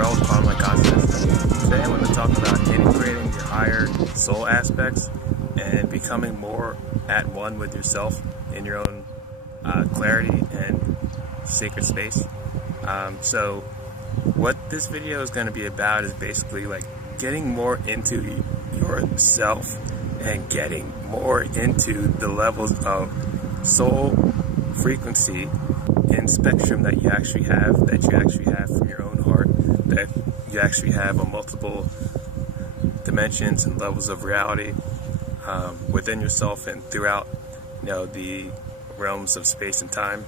Girl, Calm Like Consciousness. Today I want to talk about integrating your higher soul aspects and becoming more at one with yourself in your own clarity and sacred space. So what this video is going to be about is basically like getting more into yourself and getting more into the levels of soul frequency and spectrum that you actually have from your own heart, that you actually have on multiple dimensions and levels of reality within yourself and throughout, the realms of space and time.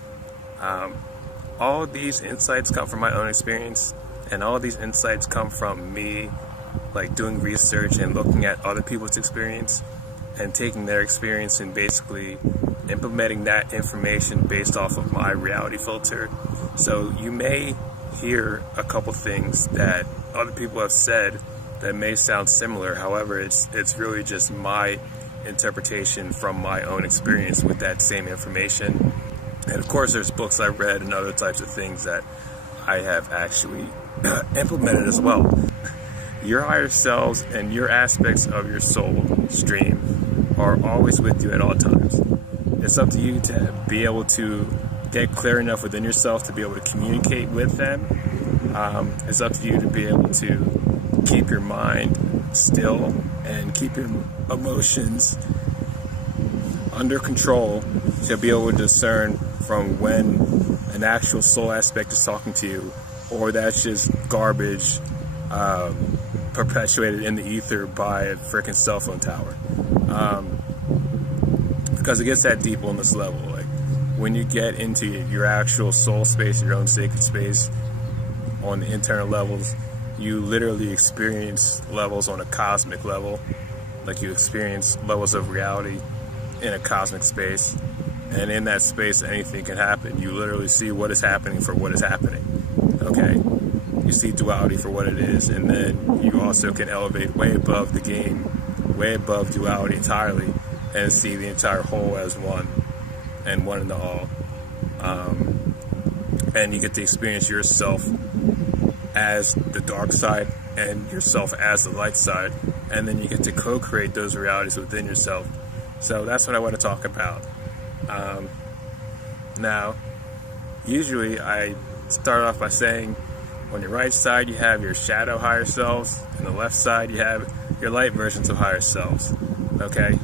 All of these insights come from my own experience, and all of these insights come from me like doing research and looking at other people's experience and taking their experience and basically implementing that information based off of my reality filter. So you may hear a couple things that other people have said that may sound similar. However, it's really just my interpretation from my own experience with that same information. And of course there's books I've read and other types of things that I have actually implemented as well. Your higher selves and your aspects of your soul stream are always with you at all times. It's up to you to be able to get clear enough within yourself to be able to communicate with them. It's up to you to be able to keep your mind still and keep your emotions under control to be able to discern from when an actual soul aspect is talking to you or that's just garbage perpetuated in the ether by a freaking cell phone tower. Because it gets that deep on this level. Like when you get into your actual soul space, your own sacred space on the internal levels, you literally experience levels on a cosmic level. Like you experience levels of reality in a cosmic space, and in that space anything can happen. You literally see what is happening for what is happening. Okay, you see duality for what it is, and then you also can elevate way above the game, way above duality entirely, and see the entire whole as one and one in the all. And you get to experience yourself as the dark side and yourself as the light side, and then you get to co-create those realities within yourself. So that's what I want to talk about. Now, usually I start off by saying on your right side you have your shadow higher selves, and the left side you have your light versions of higher selves. Okay?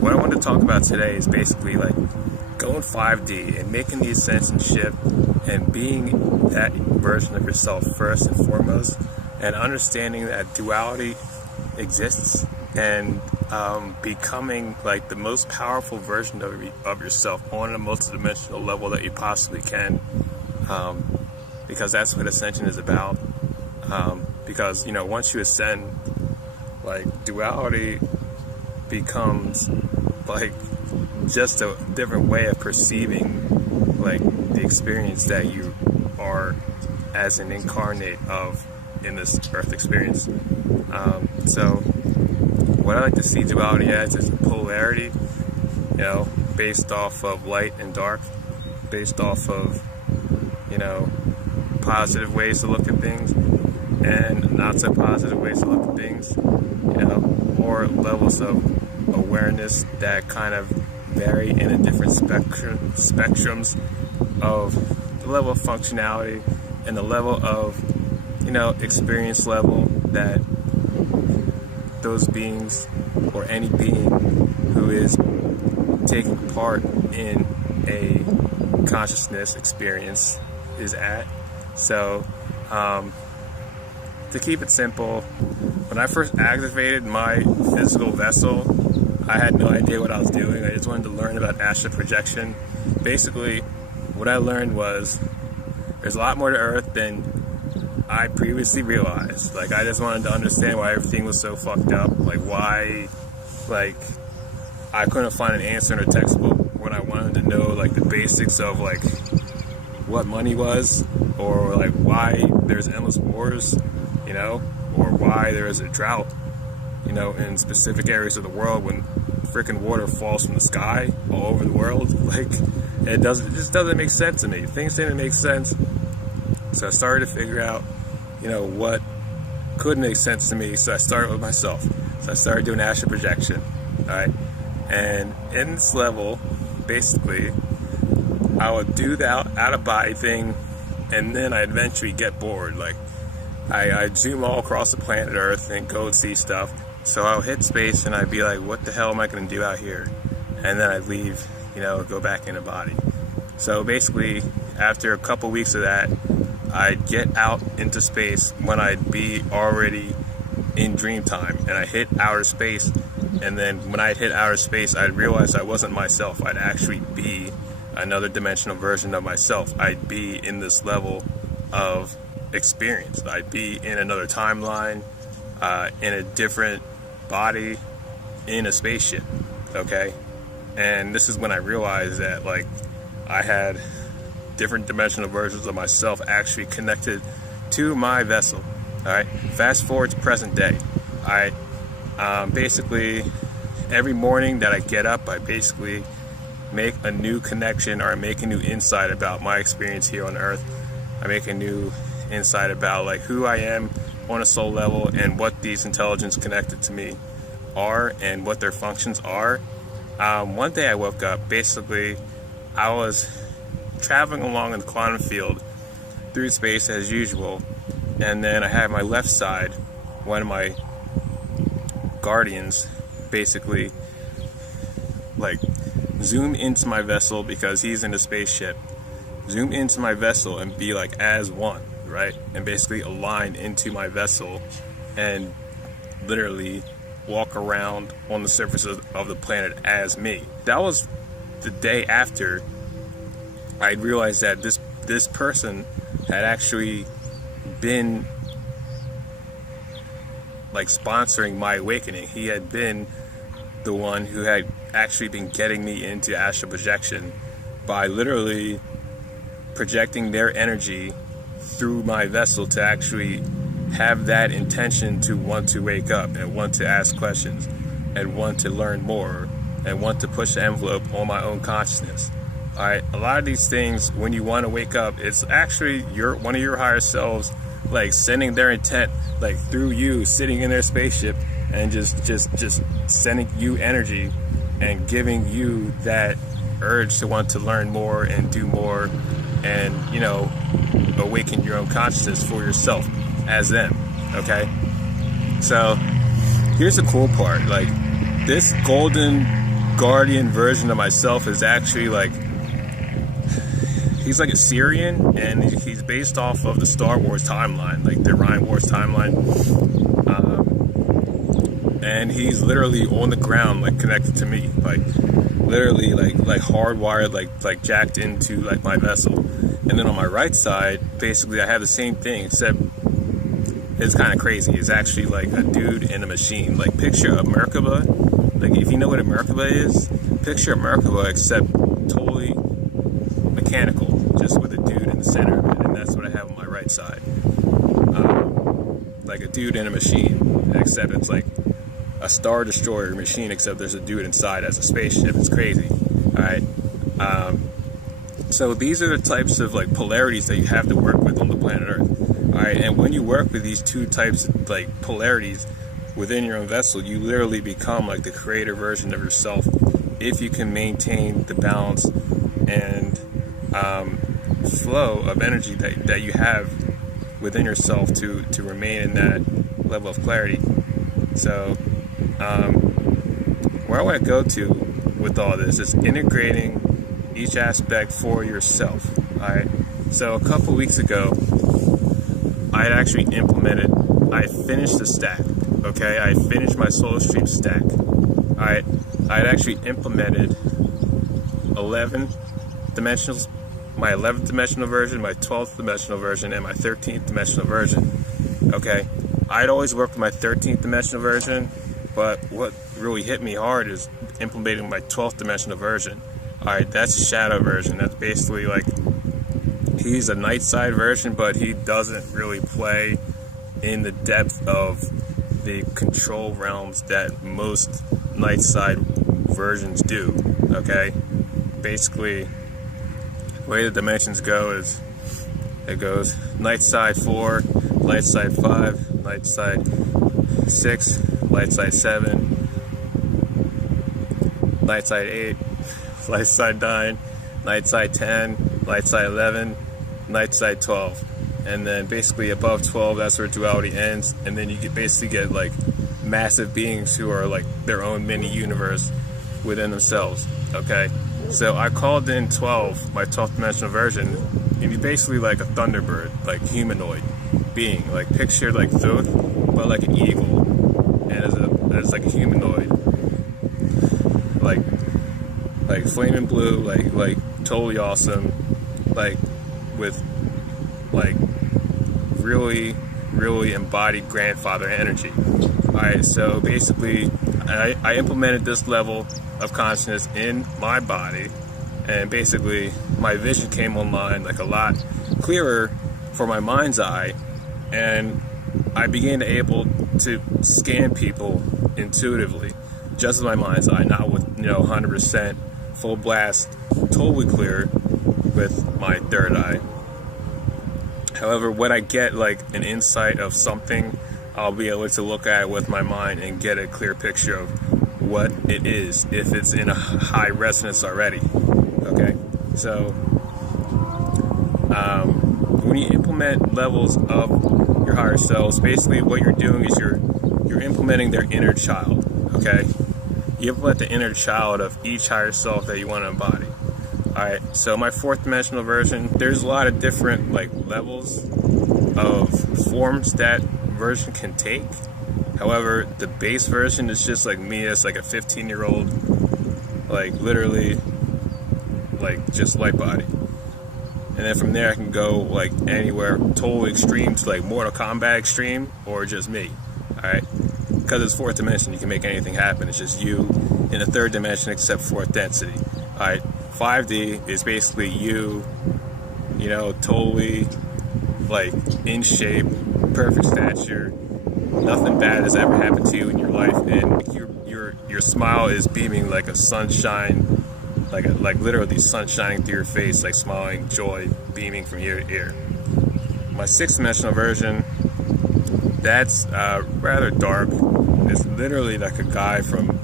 What I want to talk about today is basically like going 5D and making the ascension shift and being that version of yourself first and foremost, and understanding that duality exists and becoming like the most powerful version of yourself on a multidimensional level that you possibly can, because that's what Ascension is about. Because once you ascend, like duality becomes like just a different way of perceiving like the experience that you are as an incarnate of in this earth experience. So what I like to see duality as is a polarity, based off of light and dark, based off of positive ways to look at things and not so positive ways to look at things, or levels of awareness that kind of vary in a different spectrums of the level of functionality and the level of experience level that those beings or any being who is taking part in a consciousness experience is at. So to keep it simple, when I first activated my physical vessel, I had no idea what I was doing. I just wanted to learn about astral projection. Basically, what I learned was there's a lot more to Earth than I previously realized. Like, I just wanted to understand why everything was so fucked up. Like, why, I couldn't find an answer in a textbook when I wanted to know, the basics of, what money was, or, why there's endless wars, or why there is a drought, in specific areas of the world when freaking water falls from the sky all over the world. It just doesn't make sense to me. Things didn't make sense So I started to figure out, what could make sense to me. So I started with myself. So I started doing astral projection. All right. And in this level, basically, I would do the out of body thing, and then I eventually get bored. Like, I zoom all across the planet Earth and go and see stuff. So I'll hit space and I'd be like, what the hell am I going to do out here? And then I'd leave, go back in the body. So basically, after a couple weeks of that, I'd get out into space when I'd be already in dream time, and I hit outer space. And then when I hit outer space, I'd realize I wasn't myself. I'd actually be another dimensional version of myself. I'd be in this level of experience. I'd be in another timeline, in a different body, in a spaceship. Okay? And this is when I realized that, like, I had different dimensional versions of myself actually connected to my vessel. All right? Fast forward to present day. All right? Basically, every morning that I get up, I basically make a new connection, or I make a new insight about my experience here on Earth. I make a new insight about, like, who I am on a soul level, and what these intelligence connected to me are, and what their functions are. One day I woke up, basically, I was traveling along in the quantum field through space as usual, and then I had my left side, one of my guardians, basically, like, zoom into my vessel, because he's in a spaceship, zoom into my vessel and be like as one, right? And basically align into my vessel and literally walk around on the surface of the planet as me. That was the day after I realized that this person had actually been, like, sponsoring my awakening. He had been the one who had actually been getting me into astral projection by literally projecting their energy through my vessel to actually have that intention to want to wake up and want to ask questions and want to learn more and want to push the envelope on my own consciousness. All right, a lot of these things, when you want to wake up, it's actually one of your higher selves, like, sending their intent, like, through you, sitting in their spaceship, and just sending you energy and giving you that urge to want to learn more and do more, and, awaken your own consciousness for yourself as them. Okay, so here's the cool part. Like, this golden guardian version of myself is actually, like, he's like a Syrian, and he's based off of the Star Wars timeline, like the Orion Wars timeline. And he's literally on the ground, like, connected to me, like, literally, like hardwired, like jacked into, like, my vessel. And then on my right side, basically, I have the same thing, except it's kind of crazy. It's actually like a dude in a machine. Like, picture a Merkaba. Like, if you know what a Merkaba is, picture a Merkaba, except totally mechanical, just with a dude in the center of it. And that's what I have on my right side. Like a dude in a machine, except it's like a Star Destroyer machine, except there's a dude inside as a spaceship. It's crazy. Alright? So these are the types of, like, polarities that you have to work with on the planet Earth. Alright? And when you work with these two types of, like, polarities within your own vessel, you literally become, like, the creator version of yourself, if you can maintain the balance and flow of energy that you have within yourself to remain in that level of clarity. So where I want to go to with all this is integrating each aspect for yourself. Alright, so a couple weeks ago, I had actually I finished the stack. Okay, I finished my Solar Stream stack. Alright, I had actually implemented 11 dimensionals, my 11th dimensional version, my 12th dimensional version, and my 13th dimensional version. Okay, I'd always worked with my 13th dimensional version, but what really hit me hard is implementing my 12th dimensional version. Alright, that's a shadow version. That's basically like, he's a night side version, but he doesn't really play in the depth of the control realms that most night side versions do. Okay, basically, the way the dimensions go is It goes light side 4, light side 5, light side 6, light side 7, light side 8, light side 9, light side 10, light side 11, light side 12. And then basically above 12, that's where duality ends. And then you basically get like massive beings who are like their own mini universe within themselves. Okay, so I called in 12, my 12th dimensional version, and he's basically like a thunderbird, like humanoid being, like picture like Thoth, but like an eagle, and as like a humanoid, like flaming blue, like totally awesome, like with like really embodied grandfather energy. Alright, so basically I implemented this level of consciousness in my body, and basically my vision came online like a lot clearer for my mind's eye, and I began to able to scan people intuitively, just with my mind's eye, not with 100% full blast, totally clear with my third eye. However, when I get like an insight of something, I'll be able to look at it with my mind and get a clear picture of what it is, if it's in a high resonance already. Okay, so when you implement levels of your higher selves, basically what you're doing is you're implementing their inner child. Okay, you implement the inner child of each higher self that you want to embody. Alright, so my 4th dimensional version, there's a lot of different like levels of forms that version can take. However, the base version is just like me as like a 15-year-old, like literally like just light body. And then from there I can go like anywhere totally extreme to like Mortal Kombat extreme, or just me. Alright, because it's 4th dimension, you can make anything happen. It's just you in the 3rd dimension except 4th density. Alright, 5D is basically you, totally like in shape, perfect stature, nothing bad has ever happened to you in your life, and your smile is beaming like a sunshine, like literally sun shining through your face, like smiling joy beaming from ear to ear. My 6th dimensional version, that's rather dark. It's literally like a guy from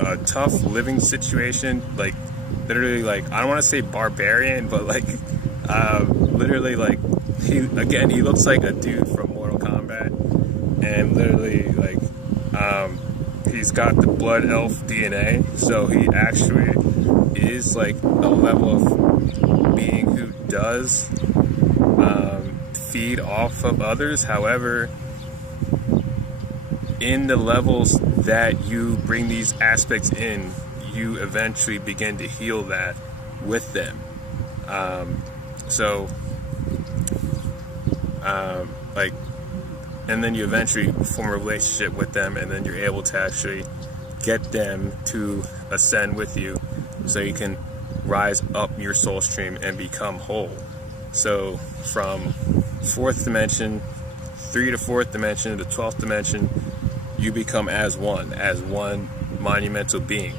a tough living situation, like literally like, I don't want to say barbarian, but like literally like he looks like a dude from Mortal Kombat, and literally like he's got the blood elf DNA, so he actually is like a level of being who does feed off of others. However, in the levels that you bring these aspects in, you eventually begin to heal that with them. And then you eventually form a relationship with them, and then you're able to actually get them to ascend with you, so you can rise up your soul stream and become whole. So from 4th dimension, 3 to 4th dimension to 12th dimension, you become as one monumental being.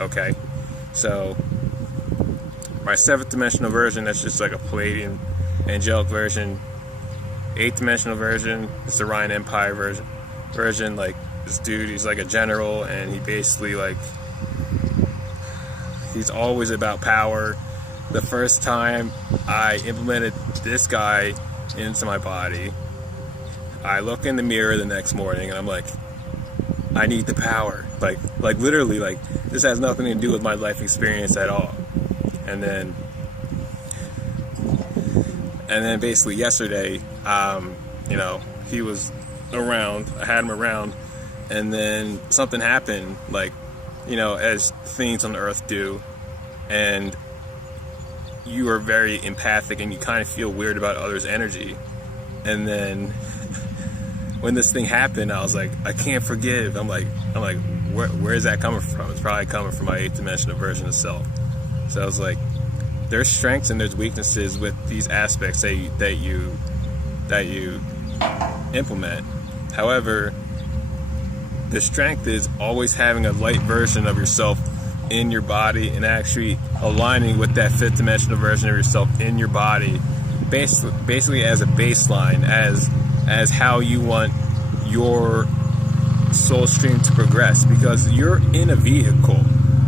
Okay, so my 7th dimensional version, that's just like a Palladian angelic version. 8th dimensional version, it's the Ryan Empire version. Like this dude, he's like a general, and he basically like, he's always about power. The first time I implemented this guy into my body, I look in the mirror the next morning and I'm like, I need the power. Like literally, like this has nothing to do with my life experience at all. And then basically yesterday, he was around, I had him around, and then something happened, like, as things on earth do, and you are very empathic and you kind of feel weird about others' energy. And then when this thing happened, I was like, I can't forgive. I'm like, where is that coming from? It's probably coming from my 8th dimensional version of self. So I was like, there's strengths and there's weaknesses with these aspects that you implement. However, the strength is always having a light version of yourself in your body and actually aligning with that 5th dimensional version of yourself in your body, basically as a baseline, as how you want your soul stream to progress, because you're in a vehicle.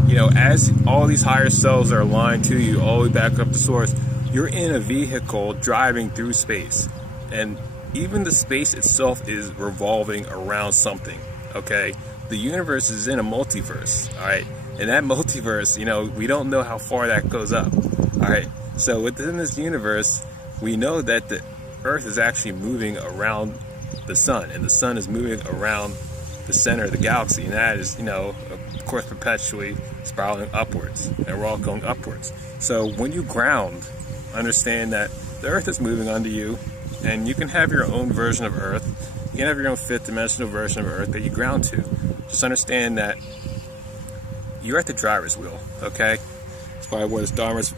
You know, as all these higher selves are aligned to you all the way back up to source, you're in a vehicle driving through space, and even the space itself is revolving around something. Okay, the universe is in a multiverse. All right, and that multiverse, you know, we don't know how far that goes up. All right, so within this universe, we know that the Earth is actually moving around the sun, and the sun is moving around the center of the galaxy, and that is, you know, of course, perpetually spiraling upwards, and we're all going upwards. So when you ground, understand that the Earth is moving under you, and you can have your own version of Earth. You can have your own fifth dimensional version of Earth that you ground to. Just understand that you're at the driver's wheel, okay? That's why what is Dharma's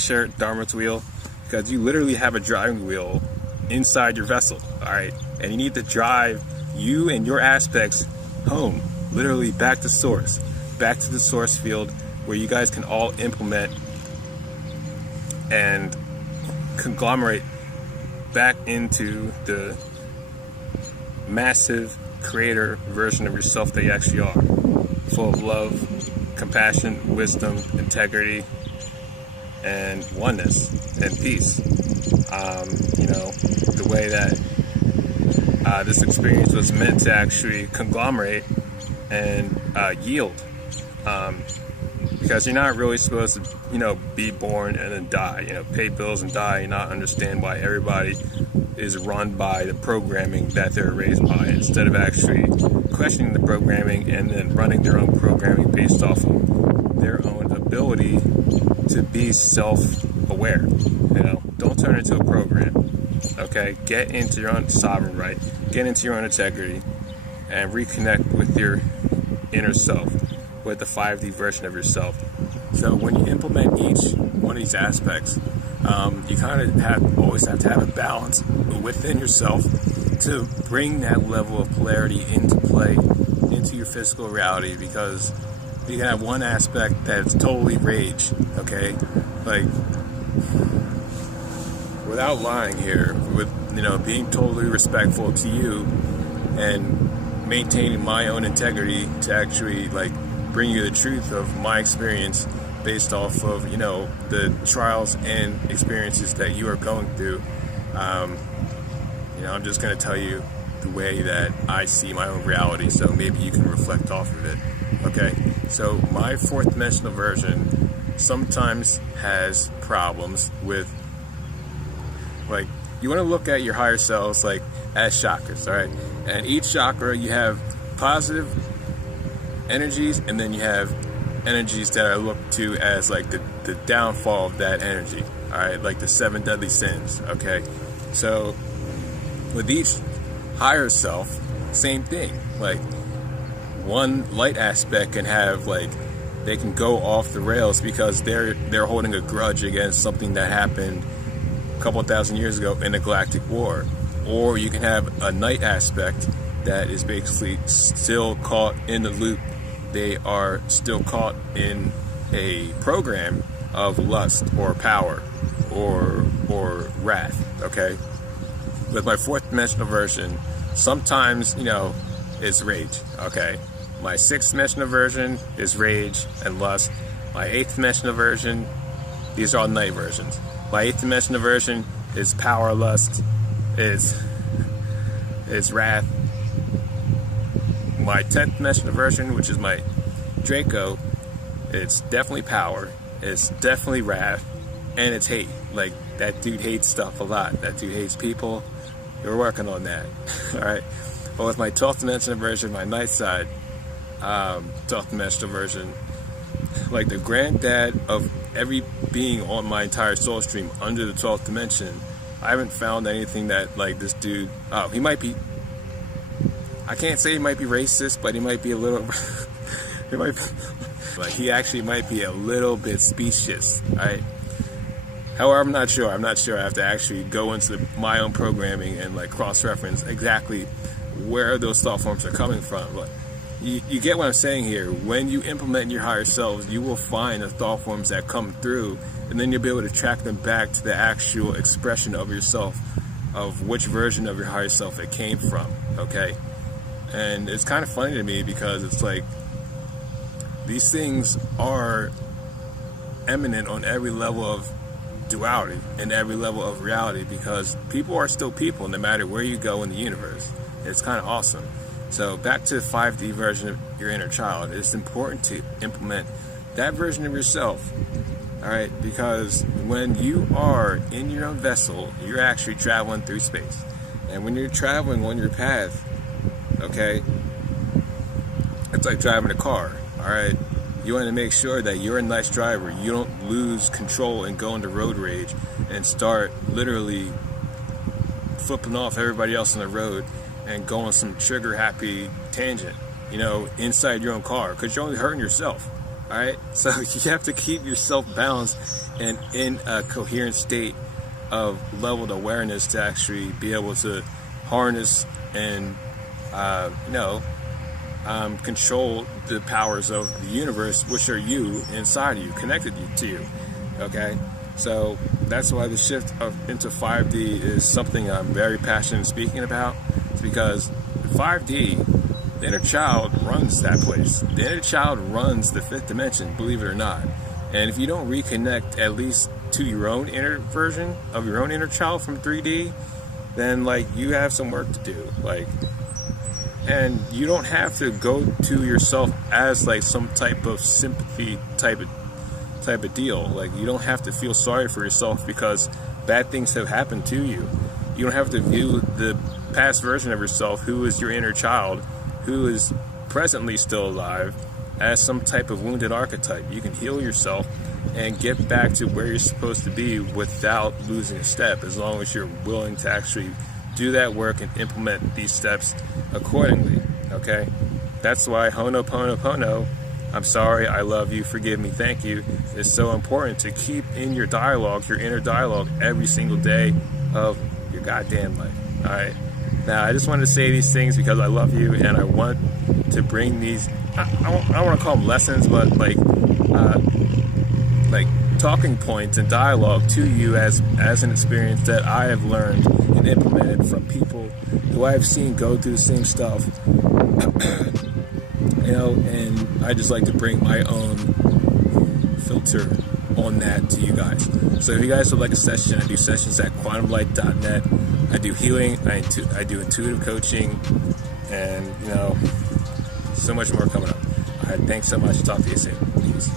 shirt, Dharma's wheel, because you literally have a driving wheel inside your vessel, all right? And you need to drive you and your aspects home, literally back to source, back to the source field where you guys can all implement and conglomerate back into the massive creator version of yourself that you actually are, full of love, compassion, wisdom, integrity, and oneness and peace. You know, the way that this experience was meant to actually conglomerate and yield, because you're not really supposed to, you know, be born and then die, you know, pay bills and die, and not understand why everybody is run by the programming that they're raised by, instead of actually questioning the programming and then running their own programming based off of their own ability to be self-aware. You know, don't turn into a program. Okay, get into your own sovereign right, get into your own integrity, and reconnect with your inner self, with the 5D version of yourself. So when you implement each one of these aspects, you kind of always have to have a balance within yourself to bring that level of polarity into play, into your physical reality, because you can have one aspect that's totally rage, okay? Like, without lying here, with, you know, being totally respectful to you and maintaining my own integrity to actually, like, bring you the truth of my experience based off of, you know, the trials and experiences that you are going through. You know, I'm just going to tell you the way that I see my own reality, so maybe you can reflect off of it. Okay, so my fourth dimensional version sometimes has problems with, like, you want to look at your higher selves like as chakras, all right? And each chakra, you have positive energies, and then you have energies that are looked to as like the downfall of that energy, all right? Like the 7 deadly sins, okay? So with each higher self, same thing. Like, one light aspect can have, like, they can go off the rails because they're holding a grudge against something that happened a couple thousand years ago in the Galactic War. Or you can have a night aspect that is basically still caught in the loop. They are still caught in a program of lust or power or wrath, okay? With my fourth dimensional version, sometimes, you know, it's rage, okay? My sixth dimensional version is rage and lust. My eighth dimensional version, these are all night versions. My eighth dimensional version is power, lust, it's wrath. My 10th dimensional version, which is my Draco, it's definitely power, it's definitely wrath, and it's hate. Like, that dude hates stuff a lot. That dude hates people. We're working on that. Alright? But with my 12th dimensional version, my night side, 12th dimensional version, like the granddad of every being on my entire soul stream under the 12th dimension, I haven't found anything that, like, this dude, he might be, I can't say he might be racist, but he might be a little, but he actually might be a little bit specious, right? However, I'm not sure. I have to actually go into my own programming and, like, cross-reference exactly where those thought forms are coming from. But you get what I'm saying here. When you implement your higher selves, you will find the thought forms that come through, and then you'll be able to track them back to the actual expression of yourself, of which version of your higher self it came from, okay? And it's kind of funny to me because it's like these things are eminent on every level of duality and every level of reality, because people are still people no matter where you go in the universe. It's kind of awesome. So back to the 5D version of your inner child, it's important to implement that version of yourself, all right? Because when you are in your own vessel, you're actually traveling through space. And when you're traveling on your path, okay, it's like driving a car, all right? You want to make sure that you're a nice driver. You don't lose control and go into road rage and start literally flipping off everybody else on the road and go on some trigger happy tangent, you know, inside your own car, because you're only hurting yourself. All right, so you have to keep yourself balanced and in a coherent state of leveled awareness to actually be able to harness and control the powers of the universe, which are you, inside of you, connected to you. Okay, so that's why the shift into 5D is something I'm very passionate in speaking about. It's because 5D, the inner child runs that place. The inner child runs the fifth dimension, believe it or not. And if you don't reconnect at least to your own inner version of your own inner child from 3D, then like you have some work to do. Like, and you don't have to go to yourself as like some type of sympathy type of deal. Like, you don't have to feel sorry for yourself because bad things have happened to you. You don't have to view the past version of yourself, who is your inner child, who is presently still alive, as some type of wounded archetype. You can heal yourself and get back to where you're supposed to be without losing a step, as long as you're willing to actually do that work and implement these steps accordingly, okay? That's why Ho'oponopono, I'm sorry, I love you, forgive me, thank you, is so important to keep in your dialogue, your inner dialogue, every single day of your goddamn life, all right? Now, I just wanted to say these things because I love you, and I want to bring these, I don't want to call them lessons, but like talking points and dialogue to you as an experience that I have learned and implemented from people who I've seen go through the same stuff. You know, and I just like to bring my own filter on that to you guys. So if you guys would like a session, I do sessions at quantumlight.net. I do healing, I do intuitive coaching, and you know, so much more coming up. All right, thanks so much. Talk to you soon. Peace.